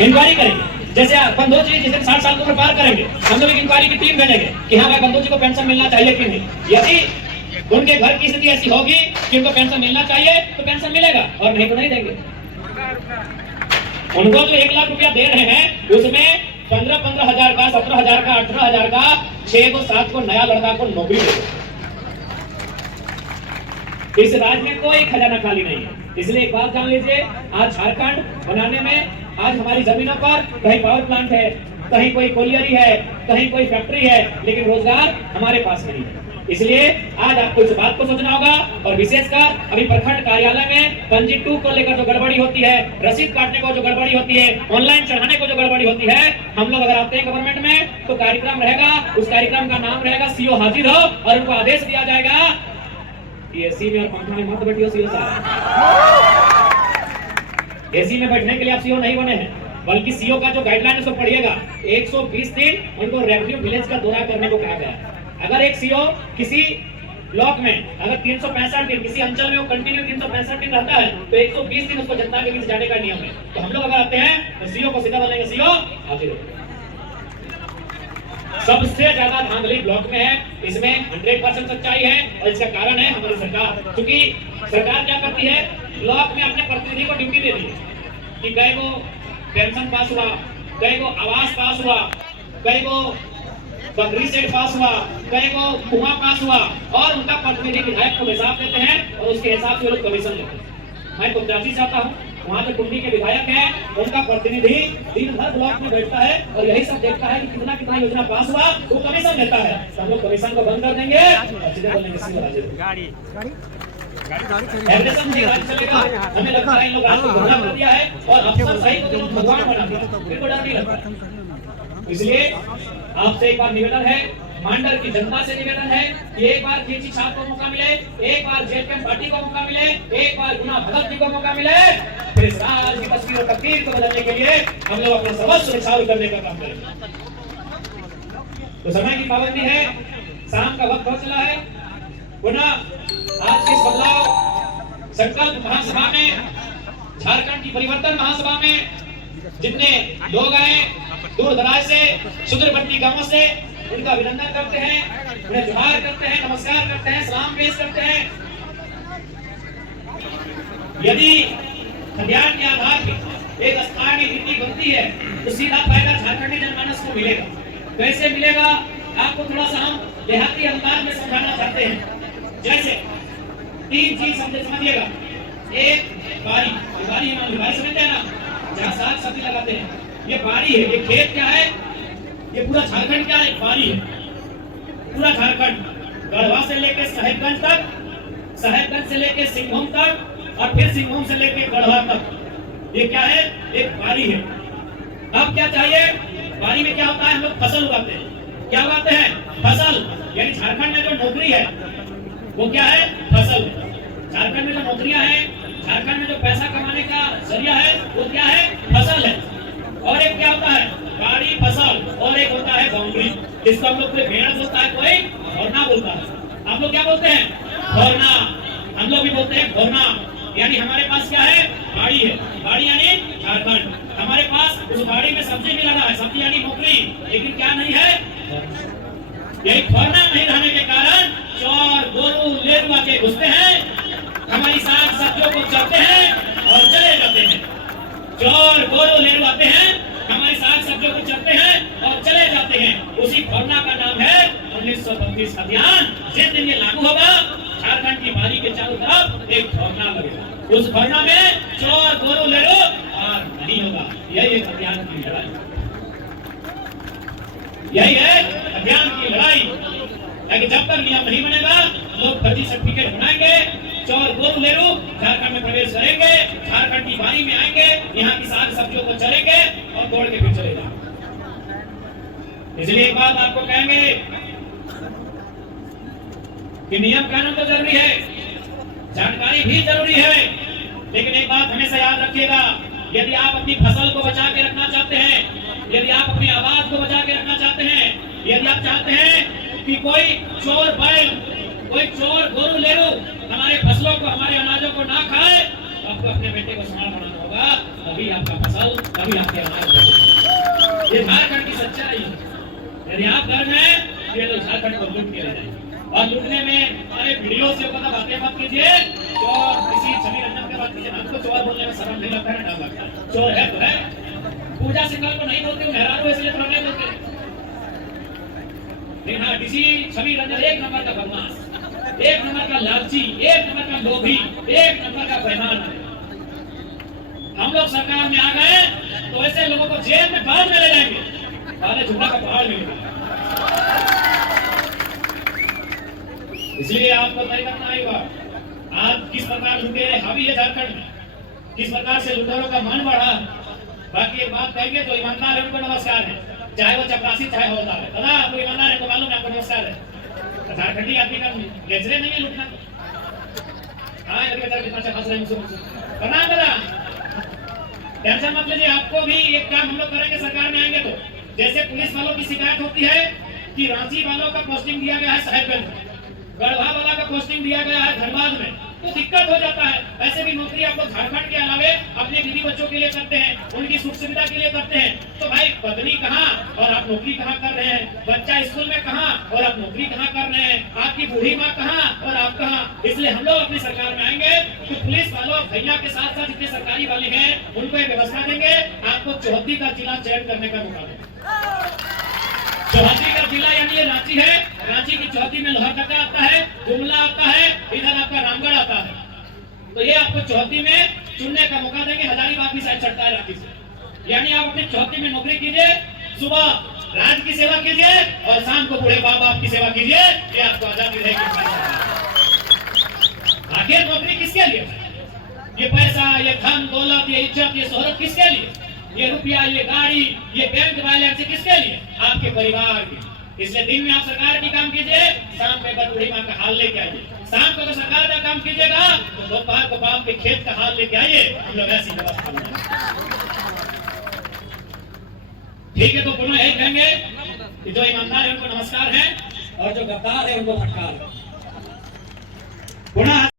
Inquiry करेंगे। जैसे बंधु जी जिसे 60 साल की उम्र पार करेंगे, हम लोग इंक्वायरी की टीम भेजेंगे कि हाँ भाई बंधु जी को पेंशन मिलना चाहिए कि नहीं। यदि उनके घर की स्थिति ऐसी होगी कि उनको पेंशन मिलना चाहिए तो पेंशन मिलेगा, और नहीं तो नहीं देंगे। उनको जो 1 लाख रुपया दे रहे हैं उसमें 15-15 हजार का, 17 हजार का, 18 हजार का 6 को 7 को नया लड़का को नौकरी दे। इस राज्य में कोई खजाना खाली नहीं है। इसलिए एक बात जान लीजिए, आज झारखंड बनाने में आज हमारी जमीनों पर कहीं पावर प्लांट है, कहीं कोई कोलियरी है, कहीं कोई फैक्ट्री है, लेकिन रोजगार हमारे पास नहीं है। इसलिए आज आपको इस बात को सोचना होगा, और विशेषकर अभी प्रखंड कार्यालय में पंजी 2 को लेकर जो गड़बड़ी होती है, रसीद काटने को जो गड़बड़ी होती है, ऑनलाइन चढ़ाने को जो गड़बड़ी होती है, हम लोग अगर आते हैं गवर्नमेंट में तो कार्यक्रम रहेगा, उस कार्यक्रम का नाम रहेगा सीओ हाजिर हो, और उनको आदेश दिया जाएगा एसी में और पंखा में मत बैठिए सीओ साहब। एसी में बैठने के लिए आप सीओ नहीं बने हैं, बल्कि सीओ का जो गाइडलाइन है उसको पढ़िएगा। 120 दिन उनको रेवेन्यू विलेज का दौरा करने को कहा गया है। अगर एक सीओ किसी ब्लॉक में अगर 365 दिन किसी अंचल में वो कंटिन्यू 365 दिन रहता है तो 120 दिन उसको जनता के बीच जाने का नियम है। तो हम लोग अगर आते हैं तो सीओ को सीधा बोलेंगे सीओ हाजिर हो। सबसे ज्यादा धांधली ब्लॉक में है, इसमें 100% सच्चाई है, और इसका कारण है हमारी सरकार। क्योंकि सरकार क्या करती है, ब्लॉक में अपने प्रतिनिधि को ड्यूटी देती है कि कई को पेंशन पास हुआ, कई को आवास पास हुआ, कई को बकरी सेट पास हुआ, कई को कुआं पास हुआ, और उनका प्रतिनिधि विधायक को हिसाब देते हैं और उसके हिसाब से वो लोग कमीशन लेते हैं। मैं कुमचासी चाहता हूँ, वहाँ जो कुंडी के विधायक हैं उनका प्रतिनिधि दिन भर ब्लॉक में बैठता है और यही सब देखता है कि कितना कितना योजना पास हुआ, वो कमीशन लेता है। हम लोग कमीशन को बंद कर देंगे और सीधे बोलेंगे हमें लगता है इन लोग आपको धोखा कर दिया है और अफसर सही को भगवान बना दिया, इनको डर नहीं लगता। इसलिए आपसे एक बार निवेदन है, मांडर की जनता से निवेदन है कि एक बार केची साहब को मौका मिले, एक बार जेएमएम पार्टी को मौका मिले, एक बार गुना भगत जी को मौका मिले, फिर इस राज की तस्वीर और तकदीर को बदलने के लिए हम लोग अपना सर्वस्व निछावर करने का काम करेंगे। तो समय की पाबंदी है, शाम का वक्त हो चला है। गुना आज की बदलाव संकल्प महासभा में, झारखंड की परिवर्तन महासभा में जितने लोग आए दूर दराज से, सुदूरवर्ती गांवों से, उनका अभिनंदन करते हैं, उन्हें जोहार करते हैं, नमस्कार करते हैं, सलाम पेश करते हैं। यदि खतियान के आधार पर एक स्थानीय नीति बनती है तो सीधा फायदा झारखंडी जनमानस को मिलेगा। कैसे मिलेगा, आपको थोड़ा सा हम देहाती अंदाज में समझाना चाहते हैं। जैसे 3 चीज समझिएगा। एक बारी, बारी समझते हैं ना, जहाँ साग सब्जी लगाते हैं, ये बारी है। ये खेत क्या है, ये पूरा झारखंड क्या है, बारी है। पूरा झारखंड गढ़वा से लेके साहेबगंज तक, साहेबगंज से लेके सिंहभूम तक, और फिर सिंहभूम से लेके गढ़वा तक, ये क्या है, एक बारी है। अब क्या चाहिए, बारी में क्या होता है, हम लोग फसल उगाते हैं। क्या उगाते हैं, फसल। यानी झारखंड में जो नौकरी है वो क्या है, फसल। झारखंड में जो नौकरियां हैं, झारखंड में जो पैसा कमाने का जरिया है वो क्या है, फसल है। और एक क्या होता है, बाड़ी फसल, और एक होता है बाउंड्री, जिसको हम लोग कोई भेड़ बोलता है, कोई भोरना बोलता है। आप लोग क्या बोलते हैं, भोरना। हम लोग भी बोलते हैं भोरना। यानी हमारे पास क्या है, बाड़ी है। बाड़ी यानी झारखंड। हमारे पास उस बाड़ी में सब्जी भी लगा है, सब्जी यानी नौकरी, लेकिन क्या नहीं है, यही भोरना नहीं रहने के कारण चोर गोरू लेरुआ के घुसते हैं, हमारी साग सब्जियों को चढ़ते हैं और चले जाते हैं। चोर गोरू लेरुआते हैं, हमारी साग सब्जियों को चढ़ते हैं और चले जाते हैं। उसी भोरना का नाम है 1932 अभियान। जिस दिन ये लागू होगा, झारखंड की बारी के चारों तरफ एक भोरना लगेगा। उस भोरना में चोर गोरू लेरू और नहीं होगा। यही एक अभियान की लड़ाई, यही है अभियान की लड़ाई। लेकिन जब तक नियम नहीं बनेगा, लोग फर्जी सर्टिफिकेट बनाएंगे, चोर गोरू लेरू झारखंड में प्रवेश करेंगे, झारखंड की बारी में आएंगे, यहाँ की साग सब्जियों को चलेंगे और तोड़ के फिर चले जाएंगे। इसलिए एक बात आपको कहेंगे कि नियम कानून तो जरूरी है, जानकारी भी जरूरी है, लेकिन एक बात हमेशा याद रखिएगा, यदि आप अपनी फसल को बचा के रखना चाहते हैं, यदि आप अपनी आवाज को बचा के रखना चाहते हैं, यदि आप चाहते हैं कि कोई चोर बैल, कोई चोर गोरू लेरू हमारे फसलों को, हमारे अनाजों को ना खाए, तो आपको अपने बेटे को संभाल बनाना होगा। तभी आपका फसल, तभी आपके अनाज बचेंगे। ये झारखंड की सच्चाई है। यदि आप घर में ये लोग झारखंड को लूट के ले जाएंगे, और लूटने में अरे वीडियो से पता बातें मत कीजिए। चोर किसी छवि रंजन के बात कीजिए, हमको चोर बोलने में शर्म नहीं लगता है, डर लगता है। चोर है तो है। पूजा सिंघल को नहीं बोलते, मेहरारू इसलिए थोड़ा नहीं बोलते। लेकिन हाँ, किसी छवि रंजन एक नंबर का बदमाश, एक नंबर का लालची, एक नंबर का लोभी, एक नंबर का बेईमान है। हम लोग सरकार में आ गए तो ऐसे लोगों को जेल में बाद में ले जाएंगे, पहले झूठा का पहाड़ मिलेगा। इसलिए आपको तय करना होगा आज किस प्रकार लुटेरे हावी है झारखंड में, किस प्रकार से लुटेरों का मन बढ़ा। बाकी एक बात कहेंगे तो ईमानदार है उनको नमस्कार है, चाहे वो चपरासी चाहे हवलदार है। दादा आपको ईमानदार है तो मालूम है, आपको नमस्कार है। झारखंडी आदमी का गेजरे नहीं है लुटना। हाँ कितना अच्छा हंस रहे हैं, प्रणाम दादा, टेंशन मत लीजिए। आपको भी एक काम हम लोग करेंगे सरकार में आएंगे तो, जैसे पुलिस वालों की शिकायत होती है कि रांची वालों का पोस्टिंग दिया गया है साहिबगंज में, गढ़वा वाला का पोस्टिंग दिया गया है धनबाद में, तो दिक्कत हो जाता है। ऐसे भी नौकरी आप लोग झारखंड के अलावे अपने बीवी बच्चों के लिए करते हैं, उनकी सुख सुविधा के लिए करते हैं। तो भाई पत्नी कहाँ और आप नौकरी कहाँ कर रहे हैं, बच्चा स्कूल में कहाँ और आप नौकरी कहाँ कर रहे हैं, आपकी बूढ़ी माँ कहाँ और आप कहाँ। इसलिए हम लोग अपनी सरकार में आएंगे तो पुलिस वालों भैया के साथ साथ जितने सरकारी वाले हैं उनको एक व्यवस्था देंगे, आपको 74 का जिला चयन करने का मौका देंगे। 74 का जिला यानी ये रांची है, रांची की 74 में लोहरदगा आता है, गुमला आता है, इधर आपका रामगढ़ आता है। तो ये आपको 74 में चुनने का मौका देंगे। हजारीबाग भी शायद चढ़ता है रांची से, यानी आप अपनी 74 में नौकरी कीजिए, सुबह राज्य की सेवा कीजिए और शाम को बूढ़े बाप बाप की सेवा कीजिए। ये आपको आजादी रहेगी। आखिर नौकरी किसके लिए? ये पैसा, ये धन दौलत, ये इज्जत, ये शोहरत किसके लिए? ये रुपया, ये गाड़ी, ये बैंक बैलेंस किसके लिए? आपके परिवार के। इसलिए दिन में आप सरकार की काम कीजिए, शाम में बूढ़ी माँ का हाल लेके आइए। शाम को तो सरकार का काम कीजिएगा तो दोपहर को बाप के खेत का हाल लेके आइए। हम लोग ऐसी व्यवस्था बनाएंगे। ठीक है, तो पुनः यही कहेंगे कि जो ईमानदार है उनको नमस्कार है और जो गद्दार है उनको फटकार है। पुनः